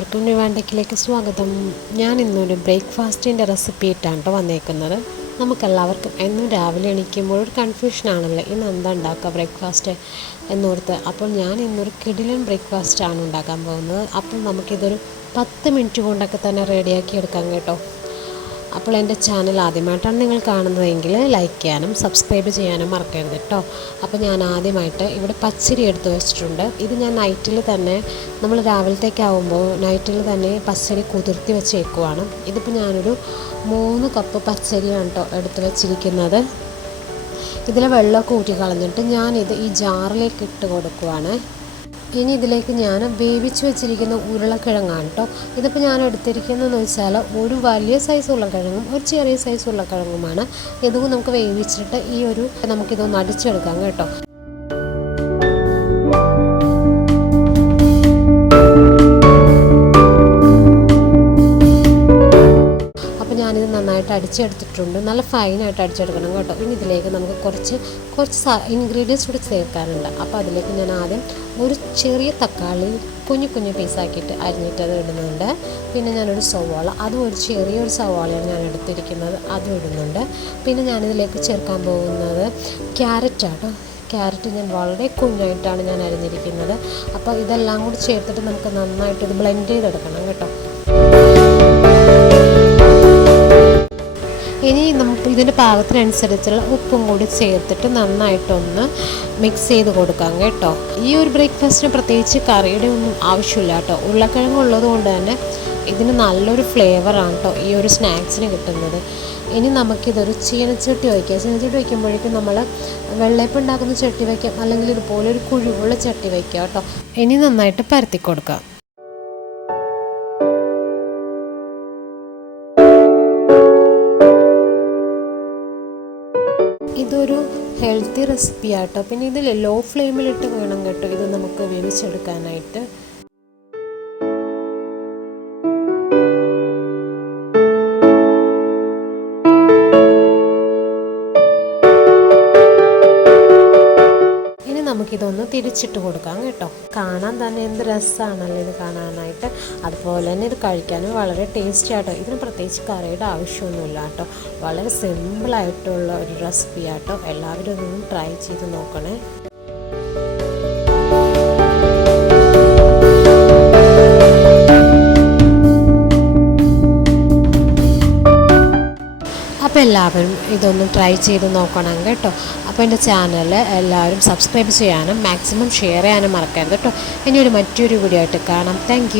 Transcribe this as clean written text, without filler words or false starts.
എല്ലാവർക്കും ന്യൂവാൻഡക്കിലേക്ക് സ്വാഗതം. ഞാൻ ഇന്നൊരു ബ്രേക്ക്ഫാസ്റ്റിൻ്റെ റെസിപ്പി ഇട്ടാണ് വന്നേക്കുന്നത്. നമുക്കെല്ലാവർക്കും എന്നും രാവിലെ എണീക്കുമ്പോൾ ഒരു കൺഫ്യൂഷനാണല്ലോ, ഇന്ന് എന്താ ഉണ്ടാക്കുക ബ്രേക്ക്ഫാസ്റ്റ് എന്നോർത്ത്. അപ്പോൾ ഞാൻ ഇന്നൊരു കിടിലൻ ബ്രേക്ക്ഫാസ്റ്റാണ് ഉണ്ടാക്കാൻ പോകുന്നത്. അപ്പോൾ നമുക്കിതൊരു 10 മിനിറ്റ് കൊണ്ടൊക്കെ തന്നെ റെഡിയാക്കി എടുക്കാം കേട്ടോ. അപ്പോൾ എൻ്റെ ചാനൽ ആദ്യമായിട്ടാണ് നിങ്ങൾ കാണുന്നതെങ്കിൽ ലൈക്ക് ചെയ്യാനും സബ്സ്ക്രൈബ് ചെയ്യാനും മറക്കരുത് കേട്ടോ. അപ്പോൾ ഞാൻ ആദ്യമായിട്ട് ഇവിടെ പച്ചരി എടുത്ത് വെച്ചിട്ടുണ്ട്. ഇത് ഞാൻ നൈറ്റിൽ തന്നെ, നമ്മൾ രാവിലത്തേക്കാവുമ്പോൾ നൈറ്റിൽ തന്നെ പച്ചരി കുതിർത്തി വെച്ചേക്കുവാണ്. ഇതിപ്പോൾ ഞാനൊരു 3 കപ്പ് പച്ചരിയാണ് കേട്ടോ എടുത്ത് വെച്ചിരിക്കുന്നത്. ഇതിലെ വെള്ളമൊക്കെ ഊറ്റി കളഞ്ഞിട്ട് ഞാനിത് ഈ ജാറിലേക്ക് ഇട്ട് കൊടുക്കുവാണ്. ഇനി ഇതിലേക്ക് ഞാൻ വേവിച്ച് വെച്ചിരിക്കുന്ന ഉരുളക്കിഴങ്ങാണ് കേട്ടോ. ഇതിപ്പോൾ ഞാൻ എടുത്തിരിക്കുന്നതെന്ന് വെച്ചാൽ ഒരു വലിയ സൈസ് ഉരുളക്കിഴങ്ങും ഒരു ചെറിയ സൈസ് ഉരുളക്കിഴങ്ങുമാണ്. ഇതും നമുക്ക് വേവിച്ചിട്ട് നമുക്കിതൊന്ന് അടിച്ചെടുക്കാം കേട്ടോ. ഞാനിത് നന്നായിട്ട് അടിച്ചെടുത്തിട്ടുണ്ട്. നല്ല ഫൈനായിട്ട് അടിച്ചെടുക്കണം കേട്ടോ. ഇനി ഇതിലേക്ക് നമുക്ക് കുറച്ച് ഇൻഗ്രീഡിയൻസ് കൂടി ചേർക്കാനുണ്ട്. അപ്പോൾ അതിലേക്ക് ഞാൻ ആദ്യം ഒരു ചെറിയ തക്കാളി കുഞ്ഞു പീസാക്കിയിട്ട് അരിഞ്ഞിട്ടത് ഇടുന്നുണ്ട്. പിന്നെ ഞാനൊരു സവാള, അതും ഒരു ചെറിയൊരു സവാളയാണ് ഞാൻ എടുത്തിരിക്കുന്നത്, അതും ഇടുന്നുണ്ട്. പിന്നെ ഞാനിതിലേക്ക് ചേർക്കാൻ പോകുന്നത് ക്യാരറ്റാണ്. ക്യാരറ്റ് ഞാൻ വളരെ കുഞ്ഞായിട്ടാണ് ഞാൻ അരിഞ്ഞിരിക്കുന്നത്. അപ്പോൾ ഇതെല്ലാം കൂടി ചേർത്തിട്ട് നമുക്ക് നന്നായിട്ട് ഇത് ബ്ലെൻഡ് ചെയ്തെടുക്കണം കേട്ടോ. ഇനി നമുക്ക് ഇതിൻ്റെ പാകത്തിനനുസരിച്ചുള്ള ഉപ്പും കൂടി ചേർത്തിട്ട് നന്നായിട്ടൊന്ന് മിക്സ് ചെയ്ത് കൊടുക്കാം കേട്ടോ. ഈ ഒരു ബ്രേക്ക്ഫാസ്റ്റിന് പ്രത്യേകിച്ച് കറിയുടെ ഒന്നും ആവശ്യമില്ല കേട്ടോ. ഉരുളക്കിഴങ്ങ് ഉള്ളത് കൊണ്ട് തന്നെ ഇതിന് നല്ലൊരു ഫ്ലേവറാണ് കേട്ടോ ഈ ഒരു സ്നാക്സിന് കിട്ടുന്നത്. ഇനി നമുക്കിതൊരു ചീനച്ചട്ടി വയ്ക്കാം. ചീനച്ചട്ടി വയ്ക്കുമ്പോഴേക്കും നമ്മൾ വെള്ളയപ്പം ഉണ്ടാക്കുന്ന ചട്ടി വയ്ക്കാം, അല്ലെങ്കിൽ ഇതുപോലെ ഒരു കുഴിവുള്ള ചട്ടി വയ്ക്കാം കേട്ടോ. ഇനി നന്നായിട്ട് പരത്തി കൊടുക്കാം. ഇതൊരു ഹെൽത്തി റെസിപ്പി ആട്ടോ. പിന്നെ ഇതിൽ ലോ ഫ്ലെയിമിലിട്ട് വേണം കേട്ടോ ഇത് നമുക്ക് വേവിച്ചെടുക്കാനായിട്ട്. നമുക്കിതൊന്ന് തിരിച്ചിട്ട് കൊടുക്കാം കേട്ടോ. കാണാൻ തന്നെ എന്ത് രസമാണല്ലോ ഇത് കാണാനായിട്ട്. അതുപോലെ തന്നെ ഇത് കഴിക്കാനും വളരെ ടേസ്റ്റി ആട്ടോ. ഇതിന് പ്രത്യേകിച്ച് കറിയുടെ ആവശ്യമൊന്നുമില്ല കേട്ടോ. വളരെ സിമ്പിളായിട്ടുള്ള ഒരു റെസിപ്പി ആട്ടോ. എല്ലാവരും ഇതൊന്നും ട്രൈ ചെയ്ത് നോക്കണേ. അപ്പോൾ എല്ലാവരും ഇതൊന്ന് ട്രൈ ചെയ്ത് നോക്കണം കേട്ടോ. അപ്പോൾ എൻ്റെ ചാനൽ എല്ലാവരും സബ്സ്ക്രൈബ് ചെയ്യാനും മാക്സിമം ഷെയർ ചെയ്യാനും മറക്കരുത് കേട്ടോ. ഇനി മറ്റൊരു വീഡിയോ ആയിട്ട് കാണാം. താങ്ക്